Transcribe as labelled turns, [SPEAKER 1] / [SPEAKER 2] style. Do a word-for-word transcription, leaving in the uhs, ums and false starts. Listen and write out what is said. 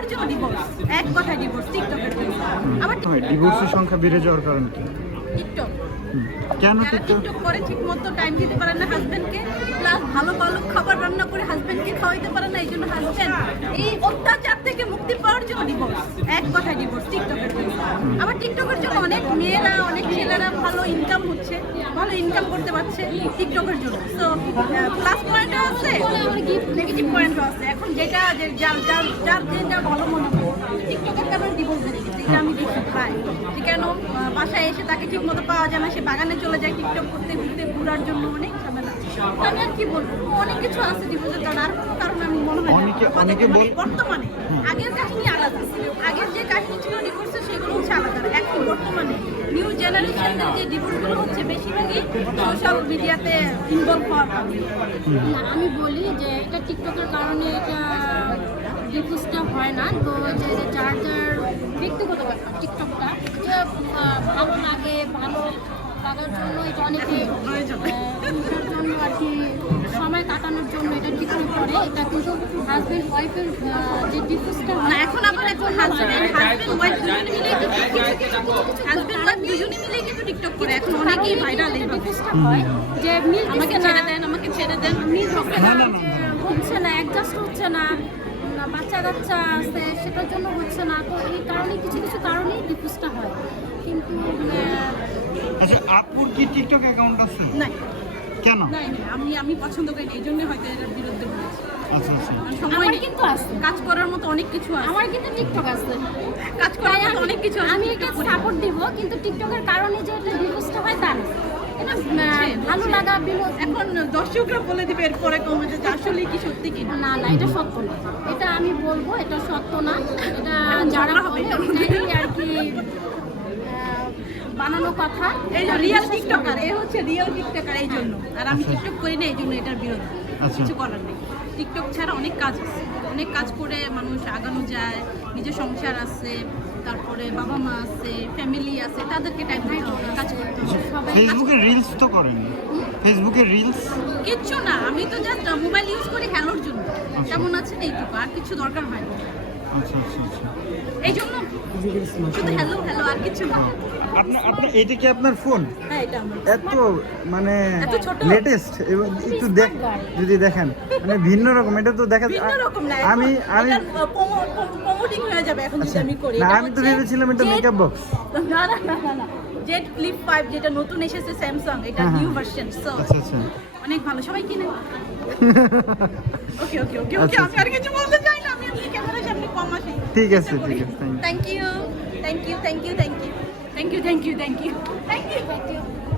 [SPEAKER 1] জন্য ডিভোর্স, এক কথায় ডিভোর্স টিকটকের জন্য। আবার
[SPEAKER 2] ডিভোর্সের সংখ্যা বেড়ে যাওয়ার কারণ কি?
[SPEAKER 1] টিকটক
[SPEAKER 2] কেন
[SPEAKER 1] যারা
[SPEAKER 2] টিকটক?
[SPEAKER 1] টিকটক করে ঠিক মতো টাইম দিতে পারে না হাজবেন্ডকে, প্লাস ভালো ভালো খাবার রান্না করে হাজবেন্ডকে খাওয়াইতে পারে না, এই জন্য হাজবেন্ড এই অত্যাচার থেকে মুক্তি পাওয়ার জন্য ডিভোর্স, এক কথায় ডিভোর্স টিকটকের জন্য। আবার টিকটকের জন্য অনেক মেয়েরা অনেক ছেলেরা ভালো ইনকাম হচ্ছে, ভালো ইনকাম করতে পারছে টিকটকের জন্য। তো প্লাস পয়েন্টও আছে, নেগেটিভ পয়েন্টও আছে। এখন যেটা যে- যার যার যার যেটা ভালো মনে হয় টিকটকের কারণে ডিভোর্স হয়ে গেছে, এটা আমি দেখি পাই যে কেন আহ, বাসায় এসে তাকে ঠিক মতো পাওয়া যায় না, সে বাগানে চলে যায় টিকটক করতে ঘুরতে, ঘুরার জন্য অনেক ঝামেলা। তো আমি আর কি বলবো, অনেক কিছু আছে ডিভোর্সের কারণ, আর কোনো কারণ আমি মনে হয় না।
[SPEAKER 2] অনেকে-
[SPEAKER 1] আমাদের
[SPEAKER 2] অনেকে
[SPEAKER 1] মানে
[SPEAKER 2] বল-
[SPEAKER 1] বর্তমানে আগের কাহিনী আলাদা, আগের যে কাহিনী ছিল ডিভোর্সের সেগুলো হচ্ছে আলাদা। এখন বর্তমানে নিউ জেনারেশনের যে ডিভোর্সগুলো হচ্ছে বেশিরভাগই সোশ্যাল মিডিয়াতে ইনভলভ হওয়ার কারণে।
[SPEAKER 3] না, আমি বলি যে এটা টিকটকের কারণে এটা ডিভোর্সটা হয় না। তো যে যে যার যার ব্যক্তিগত ব্যাপার, টিকটকটা যে আহ, ভালো লাগে, ভালো লাগার জন্য এটা অনেকে
[SPEAKER 1] প্রয়োজন।
[SPEAKER 3] এটার জন্য আর কি সময় কাটানোর জন্য এটা টিকটক করে। এটা কিন্তু হাজব্যান্ড ওয়াইফের যে ডিভোর্সটা
[SPEAKER 1] না, এখন আবার এখন হাজবেন্ড হাজবেন্ড ওয়াইফ দুজনে মিলে হাজবেন্ড ওয়াইফ দুজনে মিলে কিন্তু টিকটক করে এখন অনেকেই ভাইরাল এই
[SPEAKER 3] ডিভোর্সটা হয় যে মিল
[SPEAKER 1] আমাকে ছেড়ে দেন, আমাকে ছেড়ে দেন,
[SPEAKER 3] মিল হচ্ছে
[SPEAKER 2] না,
[SPEAKER 3] না,
[SPEAKER 2] না, না, না।
[SPEAKER 3] হচ্ছে না, অ্যাডজাস্ট হচ্ছে না, না, বাচ্চা কাচ্চা আছে সেটার জন্য হচ্ছে না। তো এই কারণে কিছু কিছু কারণেই ডিভোর্সটা হয়। কিন্তু আহ,
[SPEAKER 2] আচ্ছা, আপুর কি টিকটক অ্যাকাউন্ট আছে?
[SPEAKER 1] নাই
[SPEAKER 2] কেন?
[SPEAKER 1] নাই নাই, আমি আমি পছন্দ করি না, এই জন্য হয়তো এটার বিরুদ্ধে বলেছি।
[SPEAKER 2] আচ্ছা আচ্ছা
[SPEAKER 1] কারণ সময়
[SPEAKER 3] আমার
[SPEAKER 1] নেই,
[SPEAKER 3] কিন্তু আছে,
[SPEAKER 1] কাজ করার মতো অনেক কিছু আছে,
[SPEAKER 3] আমার কিন্তু টিকটক আছে,
[SPEAKER 1] কাজ করার
[SPEAKER 3] তাই
[SPEAKER 1] মতো
[SPEAKER 3] আমি-
[SPEAKER 1] অনেক কিছু আছে,
[SPEAKER 3] আমি
[SPEAKER 1] TikTok
[SPEAKER 3] এটা
[SPEAKER 1] করি।
[SPEAKER 3] সাপোর্ট দিব। কিন্তু টিকটকের কারণে যে এটা ডিভোর্সটা হয় তা না। এটা আহ, ভালো লাগা বিনোদ
[SPEAKER 1] এখন দর্শকরা বলে দিবে এরপরে কমেন্টে যে আসলে কি সত্যি কি না।
[SPEAKER 3] না না, এটা সত্য না। এটা আমি বলবো এটা সত্য না। এটা যারা
[SPEAKER 1] ঝগড়া হবে
[SPEAKER 3] বলে
[SPEAKER 1] এটা।
[SPEAKER 3] এটাই আর কি আহ, বানানো কথা।
[SPEAKER 1] এই যে রিয়েল টিকটকার, এ হচ্ছে রিয়েল টিকটকার এই জন্য, আর আমি
[SPEAKER 2] আচ্ছা।
[SPEAKER 1] টিকটক করি না এই জন্য এটার বিরোধী।
[SPEAKER 2] আচ্ছা।
[SPEAKER 1] কিছু করার নেই, টিকটক ছাড়া অনেক কাজ আছে, অনেক কাজ করে মানুষ আগানো যায়, নিজের সংসার আছে, তারপরে বাবা মা আছে, ফ্যামিলি আছে, তাদেরকে টাইম দিতে হবে, কাজ করতে হবে।
[SPEAKER 3] সবাই
[SPEAKER 2] ফেসবুকে রিলস তো করেন? ফেসবুকে রিলস?
[SPEAKER 1] কিচ্ছু না, আমি তো জাস্ট মোবাইল ইউজ করি খেলোর জন্য, কেমন আছেন এইটুকু, আর কিছু দরকার হয় না।
[SPEAKER 2] আচ্ছা আচ্ছা আচ্ছা।
[SPEAKER 1] এই জন্য শুধু হ্যালো হ্যালো, আর কিছু না।
[SPEAKER 2] আপনার আপনার এটা কি আপনার ফোন?
[SPEAKER 1] হ্যাঁ, এটা আমার।
[SPEAKER 2] এত মানে
[SPEAKER 1] এত ছোট?
[SPEAKER 2] লেটেস্ট, একটু দেখ, যদি দেখেন মানে ভিন্ন রকম। এটা তো দেখা
[SPEAKER 1] ভিন্ন রকম না,
[SPEAKER 2] আমি আমি
[SPEAKER 1] প্রমোটিং হয়ে যাবে এখন যদি আমি করি।
[SPEAKER 2] না,
[SPEAKER 1] এটা
[SPEAKER 2] আমি তো
[SPEAKER 1] হচ্ছে
[SPEAKER 2] ভেবেছিলাম এটা
[SPEAKER 1] Jet-
[SPEAKER 2] মেকআপ বক্স।
[SPEAKER 1] না না না না না, জেড ফ্লিপ ফাইভ যেটা নতুন এসেছে স্যামসাং, এটা
[SPEAKER 2] হ্যাঁ,
[SPEAKER 1] নিউ
[SPEAKER 2] হ্যাঁ।
[SPEAKER 1] ভার্সন। সো
[SPEAKER 2] আচ্ছা আচ্ছা
[SPEAKER 1] অনেক ভালো, সবাই কিনে। ওকে ওকে ওকে ওকে,
[SPEAKER 2] আচ্ছা,
[SPEAKER 1] আমি আর কিছু বলতে চাই না, আমি আপনি ক্যামেরার সামনে কম আসি।
[SPEAKER 2] ঠিক আছে, ঠিক আছে, thank you.
[SPEAKER 1] Thank you thank you thank you thank you thank you thank you thank you thank you.